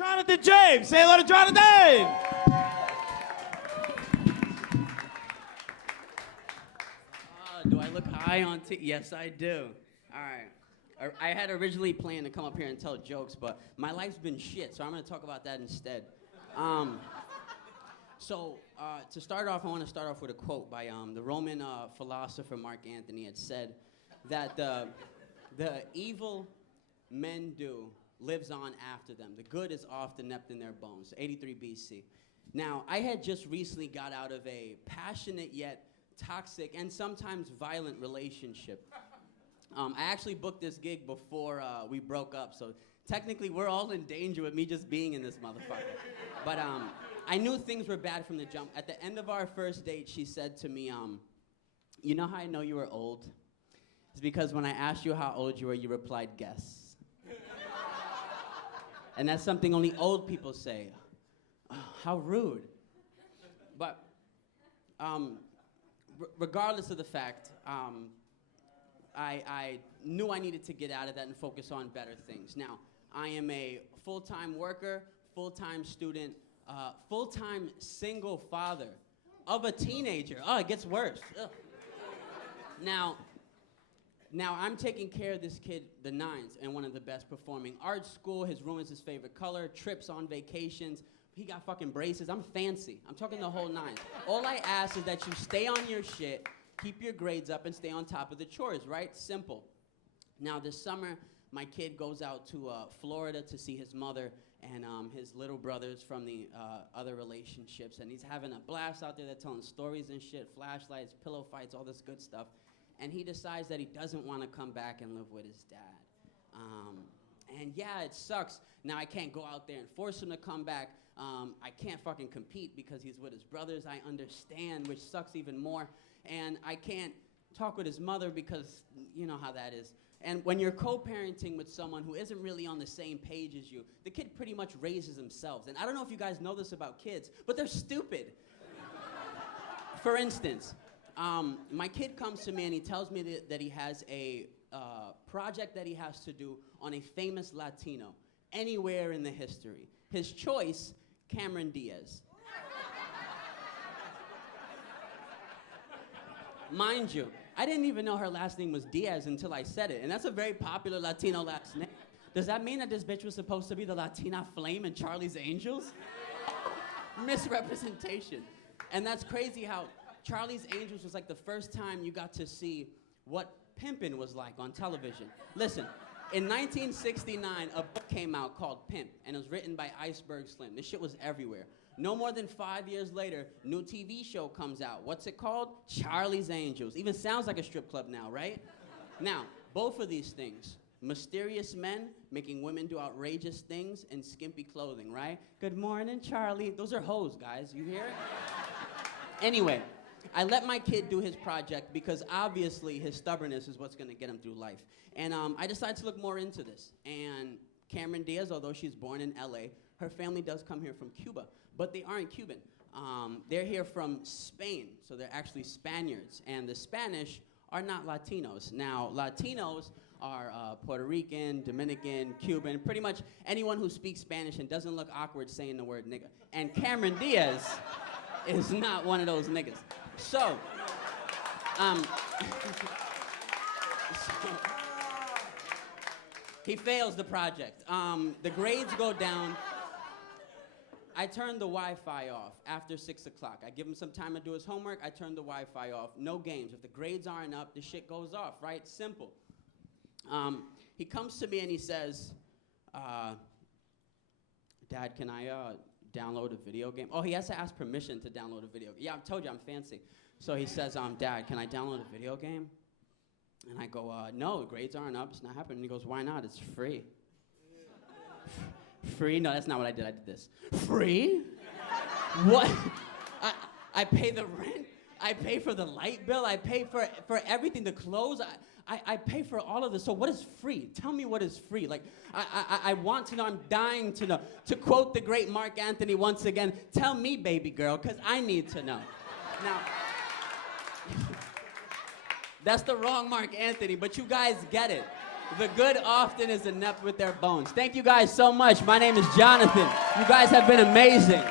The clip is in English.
Jonathan James. Say hello to Jonathan. Do I look high on Yes, I do. All right. I had originally planned to come up here and tell jokes, but my life's been shit, so I'm going to talk about that instead. To start off, I want to start off with a quote by the Roman philosopher Mark Antony. It said that the evil men do lives on after them. The good is often nipped in their bones. 83 BC. Now, I had just recently got out of a passionate yet toxic and sometimes violent relationship. I actually booked this gig before we broke up, so technically we're all in danger with me just being in this motherfucker. But I knew things were bad from the jump. At the end of our first date, she said to me, you know how I know you were old? It's because when I asked you how old you were, you replied, guess. And that's something only old people say. Oh, how rude. But regardless of the fact, I knew I needed to get out of that and focus on better things. Now, I am a full-time worker, full-time student, full-time single father of a teenager. Oh, it gets worse. Ugh. Now, I'm taking care of this kid, the nines, in one of the best performing art school. His room is his favorite color, trips on vacations. He got fucking braces. I'm fancy. I'm talking the whole nine. All I ask is that you stay on your shit, keep your grades up, and stay on top of the chores, right? Simple. Now, this summer, my kid goes out to Florida to see his mother and his little brothers from the other relationships, and he's having a blast out there. They're telling stories and shit, flashlights, pillow fights, all this good stuff. And he decides that he doesn't want to come back and live with his dad. And yeah, it sucks. Now I can't go out there and force him to come back. I can't fucking compete because he's with his brothers. I understand, which sucks even more. And I can't talk with his mother because you know how that is. And when you're co-parenting with someone who isn't really on the same page as you, the kid pretty much raises themselves. And I don't know if you guys know this about kids, but they're stupid. For instance, my kid comes to me and he tells me that he has a project that he has to do on a famous Latino anywhere in the history. His choice, Cameron Diaz. Mind you, I didn't even know her last name was Diaz until I said it, and that's a very popular Latino last name. Does that mean that this bitch was supposed to be the Latina flame in Charlie's Angels? Misrepresentation. And that's crazy how Charlie's Angels was like the first time you got to see what pimpin' was like on television. Listen, in 1969, a book came out called Pimp, and it was written by Iceberg Slim. This shit was everywhere. No more than 5 years later, new TV show comes out. What's it called? Charlie's Angels. Even sounds like a strip club now, right? Now, both of these things, mysterious men making women do outrageous things in skimpy clothing, right? Good morning, Charlie. Those are hoes, guys. You hear it? Anyway, I let my kid do his project because obviously his stubbornness is what's gonna get him through life. And I decided to look more into this. And Cameron Diaz, although she's born in LA, her family does come here from Cuba, but they aren't Cuban. They're here from Spain, so they're actually Spaniards. And the Spanish are not Latinos. Now, Latinos are Puerto Rican, Dominican, Cuban, pretty much anyone who speaks Spanish and doesn't look awkward saying the word nigga. And Cameron Diaz is not one of those niggas. So, he fails the project. The grades go down. I turn the Wi-Fi off after 6 o'clock. I give him some time to do his homework. I turn the Wi-Fi off. No games. If the grades aren't up, the shit goes off, right? Simple. He comes to me and he says, Dad, can I download a video game? Oh, he has to ask permission to download a video game. Yeah, I told you I'm fancy. So he says, Dad, can I download a video game? And I go, no, grades aren't up. It's not happening. And he goes, why not? It's free. Free? No, that's not what I did. I did this. Free? What? I pay the rent. I pay for the light bill. I pay for everything, the clothes. I pay for all of this. So what is free? Tell me what is free. Like, I want to know. I'm dying to know. To quote the great Mark Antony once again, tell me, baby girl, because I need to know. Now, that's the wrong Mark Antony, but you guys get it. The good often is inept with their bones. Thank you guys so much. My name is Jonathan. You guys have been amazing.